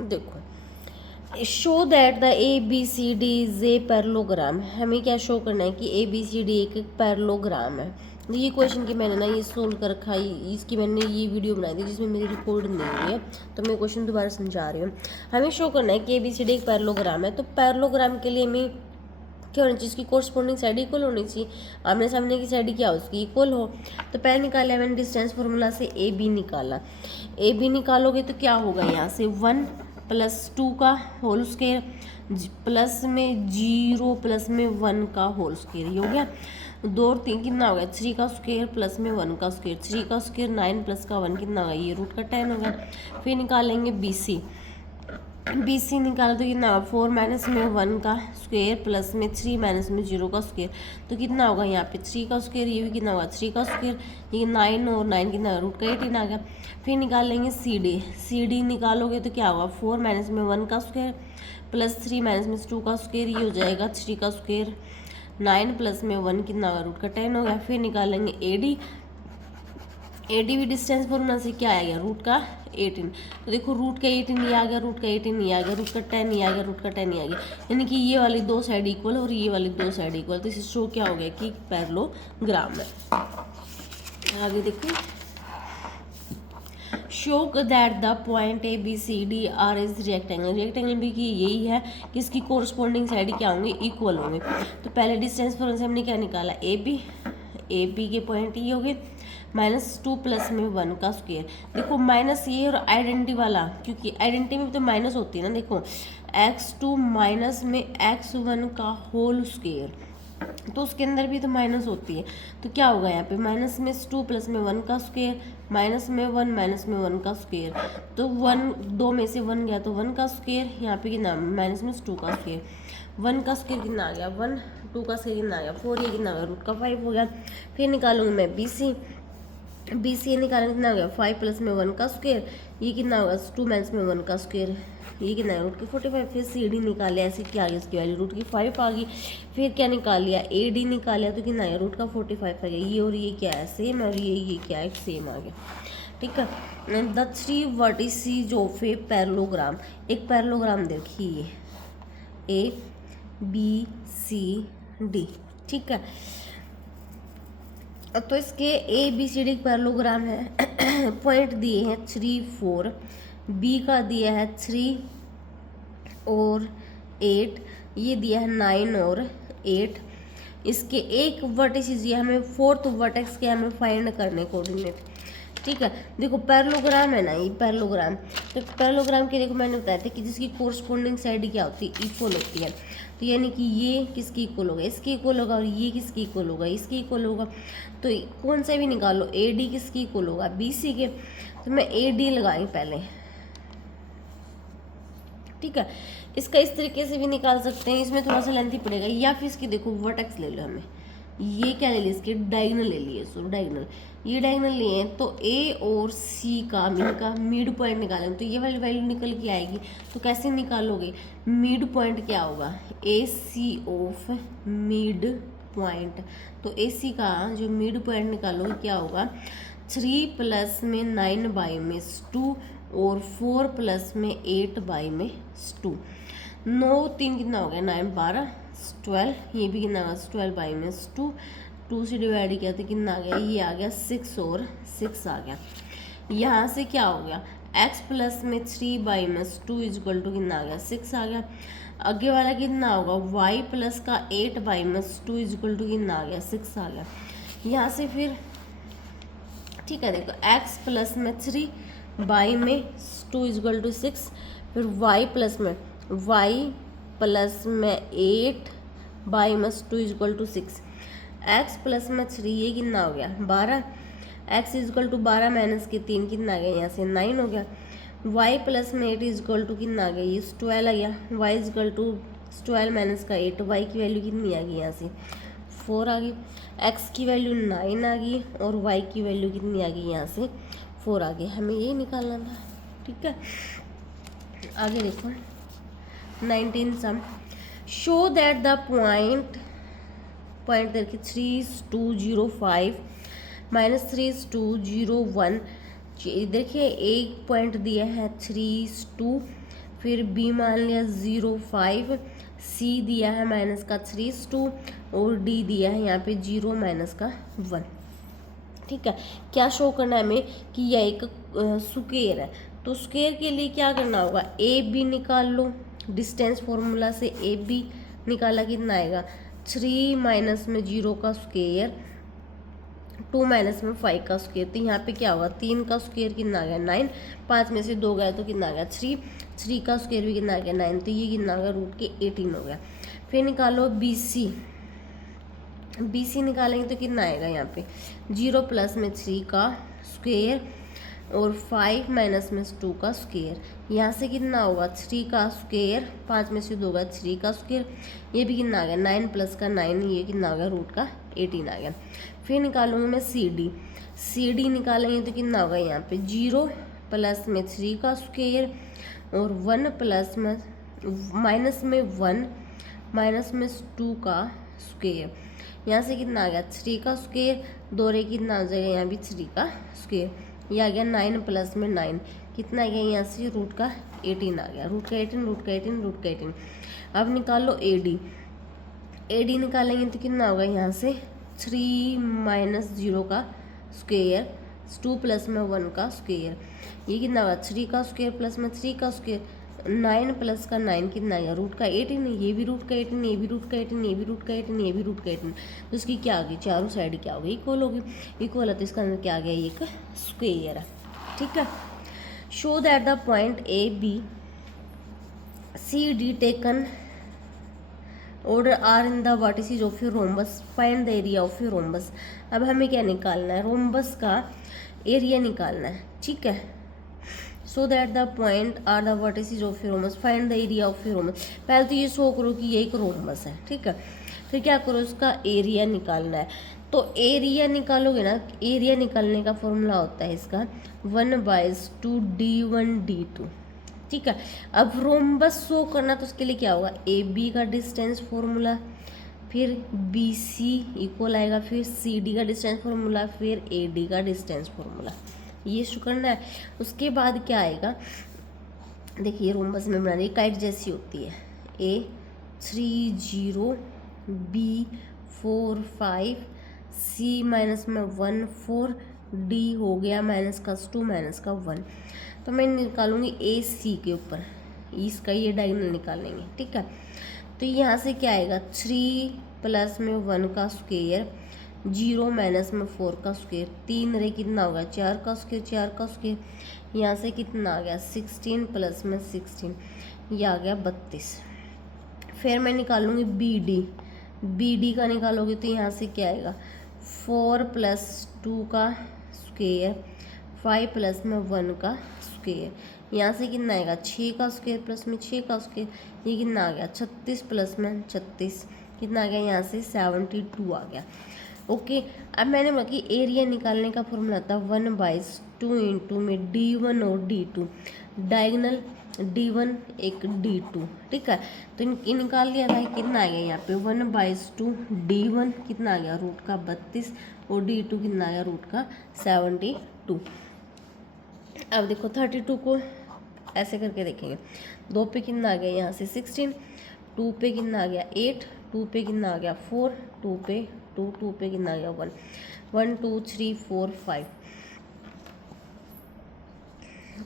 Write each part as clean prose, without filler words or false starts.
देखो, show that the A B C D is a parallelogram. हमें क्या show करना है कि ए बी सी डी एक पैरेललोग्राम है। ये क्वेश्चन की मैंने ना ये सोल्व कर रखा है, इसकी मैंने ये वीडियो बनाई थी जिसमें मेरी रिकॉर्ड नहीं हुई है, तो मैं क्वेश्चन दोबारा समझा रही हूँ। हमें शो करना है कि ए बी सी डी एक पैरेललोग्राम है। तो पैरेललोग्राम के लिए हमें क्या होनी चाहिए, इसकी कोरस्पोंडिंग साइड इक्वल होनी चाहिए। आमने सामने की साइड क्या हो, उसकी इक्वल हो। तो पहले निकाला मैंने डिस्टेंस फार्मूला से ए बी निकाला। ए बी निकालोगे तो क्या होगा, यहाँ से 1 + 2 का होल स्क्वायर प्लस में 0 प्लस में 1 का होल स्क्वायर, ये हो गया। 2 और 3 कितना हो गया, 3 का स्क्वायर प्लस में 1 का स्क्वायर, 3 का स्क्वायर 9 प्लस का 1 कितना होगा, ये रूट का 10 होगा। फिर निकालेंगे बी सी। बी सी निकाला तो कितना होगा, 4 माइनस में 1 का स्क्वायर प्लस में 3 माइनस में 0 का स्क्वायर, तो कितना होगा यहाँ पे 3 का स्क्वायर, ये भी कितना होगा 3 का स्क्वायर, ये 9 और 9 कितना होगा, रूट का 18 आ गया। फिर निकाल लेंगे सी डी। सी डी निकालोगे तो क्या होगा, 4 माइनस में 1 का स्क्वायर प्लस 3 माइनस में 2 का स्क्वायर, ये हो जाएगा 3 का स्क्वायर, 9 प्लस में 1 कितना होगा, रूट का 10 हो गया। फिर निकालेंगे ए डी। ए डी भी डिस्टेंस फार्मूला से क्या आ गया, रूट का 18। तो देखो रूट का 18 ये आ गया, रूट का 18 ये आ गया, रूट का 10 ये आ गया, रूट का 10 ये आ गया, यानी कि ये वाली दो साइड इक्वल और ये वाली दो साइड इक्वल। तो इसे शो क्या हो गया कि पैरेललोग्राम है। आगे देखो, show that the point A B C D are is rectangle. Rectangle भी की यही है कि इसकी कोरस्पोंडिंग साइड क्या होंगे, इक्वल होंगे। तो पहले डिस्टेंस फार्मूला से हमने क्या निकाला, ए बी के पॉइंट ये हो गए -2 प्लस में 1 का स्क्वायर। देखो माइनस ये और आइडेंटिटी वाला, क्योंकि आइडेंटिटी में तो माइनस होती है ना, देखो x2 माइनस में x1 का होल स्क्वायर, तो उसके अंदर भी तो माइनस होती है। तो क्या होगा यहाँ पे, -2 प्लस में 1 का स्क्वायर माइनस में 1 माइनस में 1 का स्क्वायर, तो 1 2 में से 1 गया तो 1 का स्क्वायर, यहाँ पे कितना -2 का स्क्वायर, 1 का स्क्वायर कितना आ गया 1, 2 का स्क्वायर कितना आ गया 4, ये कितना आ गया रूट का 5 हो गया। फिर निकालूंगी मैं बी सी। बी सी ए निकालना कितना हो गया, 5 प्लस में 1 का स्क्वायर, ये कितना होगा 2 माइनस में 1 का स्क्वायर, ये कितना है रूट की 45। फिर सी डी निकाले, ऐसे क्या आ गया, इसकी वैल्यू रूट की 5 आ गई। फिर क्या निकाल लिया, ए डी निकाला तो कितना है रूट का 45 आ गया। ये और ये क्या है सेम, और ये क्या है सेम आ गया, ठीक है। The 3 vertices of a parallelogram. एक पैरेललोग्राम देखिए ए बी सी डी, ठीक है। तो इसके A B C D parallelogram है। पॉइंट दिए हैं 3 4, बी का दिया है 3 और 8, ये दिया है 9 और 8। इसके एक वर्टेक्स दिया हमें, 4th वर्टेक्स के हमें फाइंड करने कोऑर्डिनेट, ठीक है। देखो पैरेललोग्राम है ना, ये पैरेललोग्राम, तो पैरेललोग्राम के देखो मैंने बताया था कि जिसकी कोरस्पोंडिंग साइड क्या होती है, इक्वल होती है। तो यानी कि ये किसकी इक्वल होगा, इसकी इक्वल होगा, और ये किसकी इक्वल होगा, इसकी इक्वल होगा। तो कौन सा भी निकालो, ए डी किसकी इक्वल होगा, बी सी के। तो मैं ए डी लगाई पहले, ठीक है। इसका इस तरीके से भी निकाल सकते हैं, इसमें थोड़ा सा लेंथी पड़ेगा। या फिर इसकी देखो वर्टेक्स ले लो, हमें ये क्या ले लिया, इसके डायगोनल ले लिए, सो डायगोनल, ये डायगोनल लिए हैं। तो ए और सी का मिड पॉइंट निकालेंगे, तो ये वाली वैल्यू निकल के आएगी। तो कैसे निकालोगे, मिड पॉइंट क्या होगा, ए सी ऑफ मिड पॉइंट। तो ए सी का जो मिड पॉइंट निकालोगे क्या होगा, 3 प्लस में 9 बाई में 2 और 4 प्लस में 8 बाई में 2। 9 3 कितना हो गया, 9 12 12, ये भी कितना होगा 12 बाई में 2, 2 से डिवाइड किया तो कितना आ गया, ये आ गया 6 और 6 आ गया। यहाँ से क्या हो गया, x प्लस में 3 बाई में 2 इजक्वल टू कितना आ गया 6 आ गया। आगे वाला कितना होगा, y प्लस का 8 बाई में 2 इजक्वल टू कितना आ गया 6 आ गया। यहाँ से फिर ठीक है, देखो x प्लस में 3 बाई में 2 इजक्वल टू 6, फिर y प्लस में 8 बाई में 2 इजक्वल टू 6, x प्लस में 3 ये कितना हो गया 12, x इजक्वल टू 12 माइनस के 3 कितना आ गया, यहाँ से 9 हो गया। y प्लस में 8 इजक्वल टू कितना आ गया, ये 12 आ गया। y इजक्वल टू 12 माइनस का 8, y की वैल्यू कितनी आ गई, यहाँ से 4 आ गई। x की वैल्यू 9 आ गई और y की वैल्यू कितनी आ गई, यहाँ से 4 आ गई। हमें यही निकालना था, ठीक है। आगे देखो 19 सम, शो दैट द पॉइंट देखिए 3 2 0 5 -3 2 0 1। देखिए एक पॉइंट दिया है 3 2 फिर बी मान लिया 0.5, सी दिया है -3/2 और डी दिया है यहाँ पे 0 -1। ठीक है, क्या शो करना है हमें कि यह एक स्क्वायर है। तो स्क्वायर के लिए क्या करना होगा, ए बी निकाल लो, डिस्टेंस फॉर्मूला से ए बी निकाला कितना आएगा 3 माइनस में 0 का स्क्वायर 2 माइनस में 5 का स्क्वायर। तो यहाँ पे क्या होगा 3 का स्क्वायर कितना आ गया 9, 5 में से 2 गया तो कितना आ गया 3, 3 का स्क्वायर भी कितना आ गया 9, तो ये कितना आ गया रूट के 18 हो गया। फिर निकालो बी सी, बी सी निकालेंगे तो कितना आएगा यहाँ पे 0 प्लस में 3 का स्क्वायर और 5 माइनस में 2 का स्क्वायर। यहाँ से कितना होगा 3 का स्क्वायर, 5 में से 2 का 3 का स्क्वायर, ये भी कितना आ गया 9 प्लस का 9, ये कितना आ गया रूट का 18 आ गया। फिर निकालूंगी मैं सी डी, सी डी निकालेंगे तो कितना होगा यहाँ पे 0 प्लस में 3 का स्क्वायर और 1 प्लस में माइनस में 1 माइनस में 2 का स्क्वायर। यहाँ से कितना आ गया 3 का स्क्वायर, दो रे कितना आ जाएगा यहाँ भी 3 का स्क्वायर, ये आ गया 9 प्लस में 9 कितना आ गया यहाँ से रूट का 18 आ गया, रूट का 18 रूट का 18 रूट का 18। अब निकालो ए डी, ए डी निकालेंगे तो कितना होगा यहाँ से 3 माइनस 0 का स्क्वायर 2 प्लस में 1 का स्क्वायर, ये कितना होगा 3 का स्क्वायर प्लस में 3 का स्क्वायर, 9 प्लस का 9 कितना आएगा रूट का 18, ये भी रूट का 18, ये भी रूट का 18, ये भी रूट का 18, ये भी रूट का 18। तो इसकी क्या होगी चारों साइड क्या होगी इक्वल होगी, इक्वल है तो इसका अंदर क्या आ गया ये एक स्क्वायर है। ठीक है, show that the point A B C D taken order are in the vertices of your rhombus, find the area of your rhombus. अब हमें क्या निकालना है रोम्बस का एरिया निकालना है। ठीक है, so that the point are the vertices of your rhombus, find the area of your rhombus. पहले तो ये शो करो कि ये एक रोम्बस है। ठीक है, फिर क्या करो इसका एरिया निकालना है। तो एरिया निकालोगे ना, एरिया निकालने का फॉर्मूला होता है इसका 1/2 d1 d2। ठीक है, अब रोम्बस शो करना तो उसके लिए क्या होगा ए बी का डिस्टेंस फॉर्मूला, फिर बी सी इक्वल आएगा, फिर सी डी का डिस्टेंस फॉर्मूला, फिर ए डी का डिस्टेंस फॉर्मूला, ये शो करना है। उसके बाद क्या आएगा देखिए रोम्बस में बनानी काइट जैसी होती है, ए 3 0 बी 4 5 सी माइनस में 1 4 डी हो गया -2 -1। तो मैं निकालूंगी ए सी के ऊपर, इसका ये डायगोनल निकालेंगे। ठीक है, तो यहाँ से क्या आएगा 3 प्लस में 1 का स्क्वायर 0 माइनस में 4 का स्क्वायर, 3 रे कितना होगा 4 का स्क्वायर 4 का स्क्वायर, यहाँ से कितना आ गया 16 प्लस में 16, ये आ गया 32। फिर मैं निकालूंगी बी डी, बी डी का निकालोगे तो यहाँ से क्या आएगा 4 प्लस 2 का स्क्वायर 5 प्लस में 1 का स्क्वायर, यहाँ से कितना आएगा 6 का स्क्वायर प्लस में 6 का स्क्वायर, ये कितना आ गया 36 प्लस में 36 कितना आ गया यहाँ से 72 आ गया। ओके, अब मैंने बोला कि एरिया निकालने का फॉर्मूला था 1/2 इंटू में d1 और d2, डायगोनल d1 एक d2। ठीक है, तो निकाल लिया था कितना आ गया यहाँ पे 1/2 d1 कितना आ गया रूट का 32 और d2 कितना आ गया रूट का 72। अब देखो 32 को ऐसे करके देखेंगे, 2 पे कितना आ गया यहाँ से 16, 2 पे कितना आ गया 8, 2 पे कितना आ गया 4, 2 पे 2, 2 पे कितना आ गया 1, 1 2 3 4 5।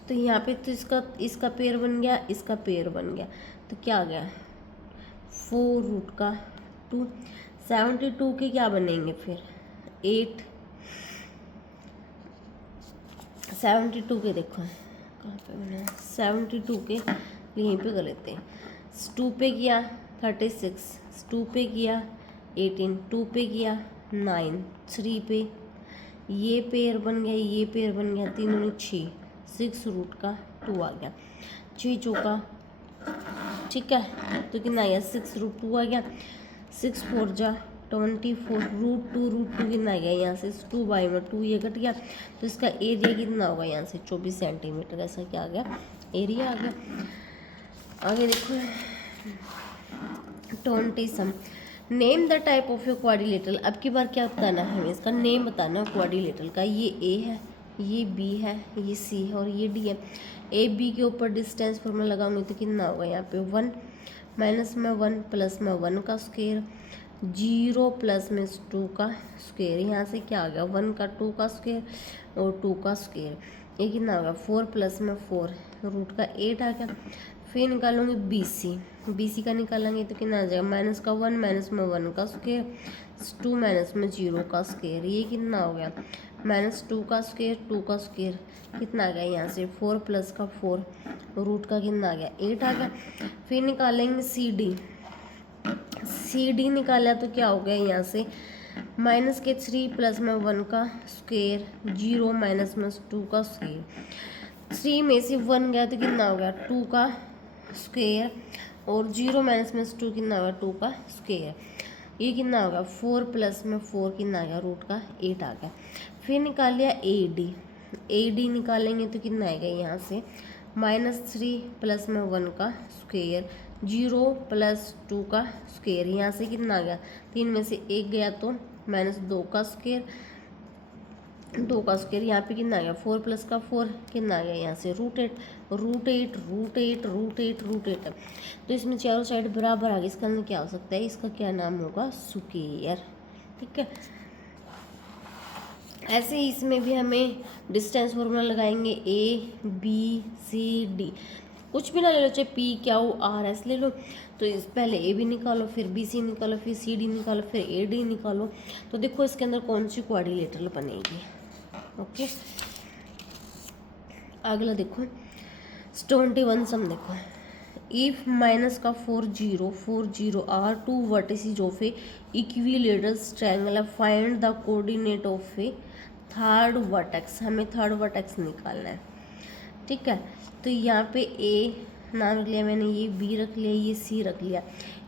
तो यहाँ पे तो इसका पेयर बन गया, इसका पेयर बन गया, तो क्या आ गया 4 रूट का 2। 72 के क्या बनेंगे फिर 8, 72 के देखो कहाँ पे बना 72 के यहीं पे कर लेते हैं। 2 पे किया 36, 2 पे किया 18, 2 पे किया 9, 3 पे ये पेयर बन गया, ये पेयर बन गया, तीनों ने 6 रूट का 2 आ गया, 6 चौका। ठीक है, तो कितना आ गया 6 रूट 2 आ गया, 6 4 जा 24 रूट 2 कितना आ गया यहाँ से 2/2 ये कट गया, तो इसका एरिया कितना होगा यहाँ से 24 सेंटीमीटर, ऐसा क्या आ गया एरिया आ गया। आगे देखो 20 name the type of your quadrilateral. अब की बार क्या बताना है हमें इसका नेम बताना क्वाड्रिलेटरल का, ये ए है ये बी है, ये सी है और ये डी है। ए बी के ऊपर डिस्टेंस फॉर्मूला लगाऊंगी तो कितना होगा यहाँ पे 1 माइनस में 1 प्लस में 1 का स्क्वायर 0 प्लस में 2 का स्क्वायर। यहाँ से क्या आ गया 1 का 2 का स्क्वायर और 2 का स्क्वायर। ये कितना होगा 4 प्लस में 4 रूट का 8 आ गया। फिर निकालूंगी बी सी का निकालेंगे तो कितना आ जाएगा माइनस का 1 माइनस में 1 का स्क्वायर 2 माइनस में 0 का स्क्वायर। ये कितना हो गया माइनस 2 का स्क्वायर 2 का स्क्वायर कितना आ गया यहाँ से 4 प्लस का 4 रूट का कितना आ गया 8 आ गया। फिर निकालेंगे सी डी निकाला तो क्या हो गया यहाँ से माइनस के 3 प्लस में 1 का स्क्वायर 0 माइनस में 2 का स्क्वायर। 3 में से 1 गया तो कितना हो गया 2 का स्क्वायर और 0 माइनस में 2 कितना होगा 2 का स्क्वायर। ये कितना होगा 4 प्लस में 4 कितना आ गया रूट का 8 आ गया। फिर निकाल लिया ए डी निकालेंगे तो कितना आएगा यहाँ से -3 प्लस में 1 का स्क्वायर 0 प्लस 2 का स्क्वायर। यहाँ से कितना आ गया 3 में से 1 गया तो -2 का स्क्वायर 2 का स्क्वायर। यहाँ पे कितना आ गया 4 प्लस का 4 कितना आ गया यहाँ से √8 तो इसमें चारों साइड बराबर आ गई। इसका अंदर क्या हो सकता है इसका क्या नाम होगा स्क्वायर। ठीक है, ऐसे ही इसमें भी हमें डिस्टेंस फॉर्मूला लगाएंगे ए बी सी डी कुछ भी ना ले लो चाहे पी क्यू आर एस ले लो। तो इस पहले ए बी निकालो फिर बी सी निकालो फिर सी डी निकालो फिर ए डी निकालो। तो देखो इसके अंदर कौन सी क्वाड्रिलेटरल बनेगी। ओके, अगला देखो 21 सम देखो इफ माइनस का 4 0 are 2 vertices of a equilateral triangle find the coordinate of a third vertex. हमें थर्ड वर्टेक्स निकालना है। ठीक है, तो यहाँ पे ए नाम रख लिया मैंने, ये बी रख लिया, ये सी रख लिया।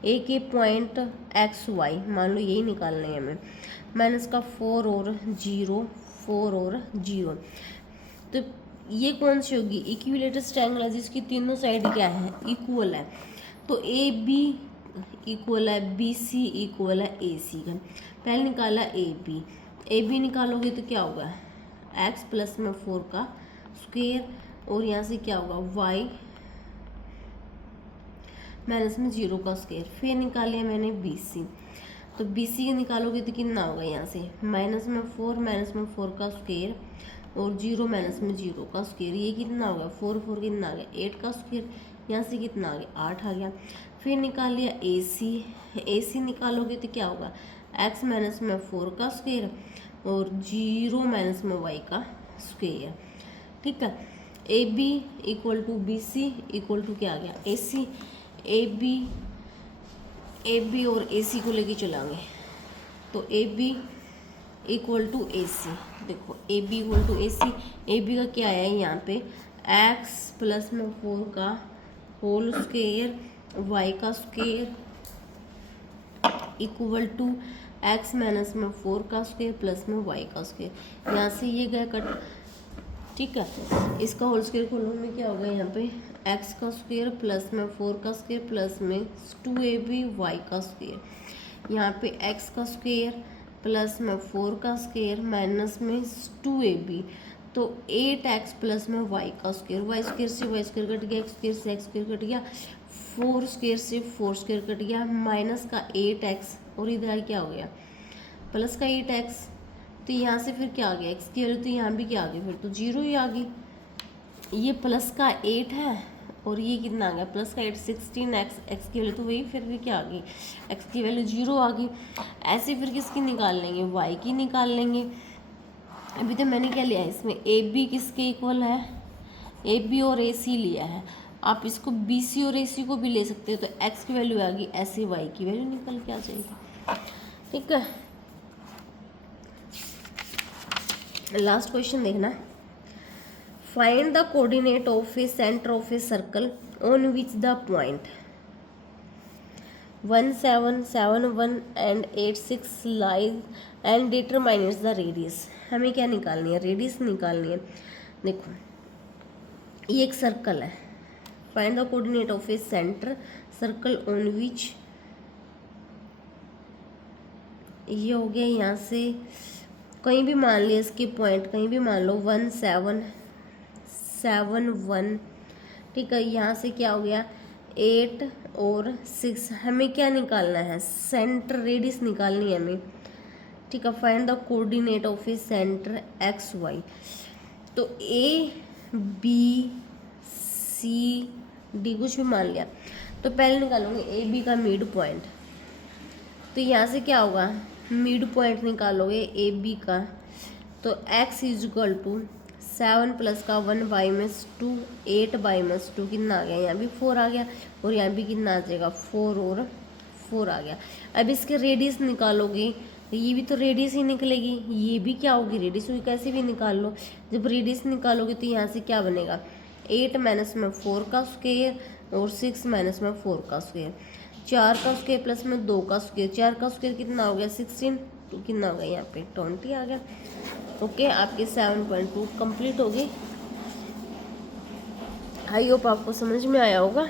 ए के पॉइंट एक्स वाई मान लो यही निकालना है हमें। माइनस का 4 और 0 तो ये कौन सी होगी इक्विलेटरल ट्रायंगल जिसकी तीनों साइड क्या है इक्वल है। तो ए बी इक्वल है बी सी इक्वल है ए सी का। पहले निकाला ए बी निकालोगे तो क्या होगा एक्स प्लस में 4 का स्क्वायर और यहाँ से क्या होगा वाई माइनस में 0 का स्क्वायर। फिर निकाल लिया मैंने बी सी, तो बी सी निकालोगे तो कितना होगा यहाँ से माइनस में 4 का स्क्वायर और 0 माइनस में 0 का स्क्वायर। ये कितना होगा 4 कितना आ गया 8 का स्क्वायर। यहाँ से कितना आ गया 8 आ गया। फिर निकाल लिया ए सी निकालोगे तो क्या होगा x माइनस में 4 का स्क्वायर और 0 माइनस में y का स्क्वायर। ठीक है, A B equal to B C equal to क्या आ गया ए सी। ए बी और ए सी को लेके चलाएंगे तो A B equal to A C. देखो A B equal to A C, A B का क्या आया है यहाँ पे x प्लस में 4 का होल स्क्वायर y का square equal to x minus में 4 का स्क्वायर प्लस में y का स्क्वायर। यहाँ से ये गया कट। ठीक है, इसका होल स्क्वायर खोलने में क्या होगा यहाँ पे x का स्क्वायर प्लस में 4 का स्क्वायर प्लस में 2ab y का स्क्वायर। यहाँ पे x का स्क्वायर प्लस में 4 का स्क्वायर माइनस में 2ab तो 8x प्लस में y का स्क्वायर। y स्क्वायर से y स्क्वायर कट गया, x स्क्वायर से x स्क्वायर कट गया, 4 स्क्वायर से 4 स्क्वायर कट गया, माइनस का 8x और इधर क्या हो गया प्लस का 8x। तो यहाँ से फिर क्या आ गया x की वैल्यू तो यहाँ भी क्या आ गई फिर तो 0 ही आ गई। ये प्लस का 8 है और ये कितना आ गया प्लस का 8 16x की वैल्यू तो वही फिर भी क्या आ गई x की वैल्यू 0 आ गई। ऐसे फिर किसकी निकाल लेंगे y की निकाल लेंगे। अभी तो मैंने क्या लिया है इसमें ए बी किसके इक्वल है ए बी और ए सी लिया है। आप इसको बी सी और ए सी को भी ले सकते हो तो x की वैल्यू आ गई ऐसे y की वैल्यू निकल के आ जाएगी। ठीक है, लास्ट क्वेश्चन देखना find the coordinate of a centre of a circle on which the point 1 7 7 1 and 8 6 lies and determines the radius. हमें क्या निकालनी है रेडियस निकालनी है। देखो ये एक सर्कल है, find the coordinate of a centre circle on which ये हो गया यहाँ से कहीं भी मान लिया इसके पॉइंट, कहीं भी मान लो 1 7 7 1, ठीक है। यहाँ से क्या हो गया 8 और 6, हमें क्या निकालना है, सेंटर रेडियस निकालनी है हमें, ठीक है। Find the coordinate of a centre x y. तो ए बी सी डी कुछ भी मान लिया, तो पहले निकालूंगे ए बी का मिड पॉइंट। तो यहाँ से क्या होगा, मिड पॉइंट निकालोगे ए बी का, तो x is equal to 7 plus का 1 बाई माइनस 2, 8 बाई माइनस 2 कितना आ गया, यहाँ भी 4 आ गया, और यहाँ भी कितना आ जाएगा 4 और 4 आ गया। अब इसके रेडियस निकालोगे, ये भी तो रेडियस ही निकलेगी, ये भी क्या होगी रेडियस होगी, कैसे भी निकाल लो। जब रेडियस निकालोगे तो यहाँ से क्या बनेगा 8 माइनस में 4 का स्क्वायर और 6 माइनस में 4 का स्क्वायर, 4 का स्क्वायर प्लस में 2 का स्क्वायर, 4 का स्क्वायर कितना हो गया 16, तो कितना हो गया यहाँ पे 20 आ गया। ओके, आपके 7.2 कंप्लीट हो गई। आई होप आपको समझ में आया होगा।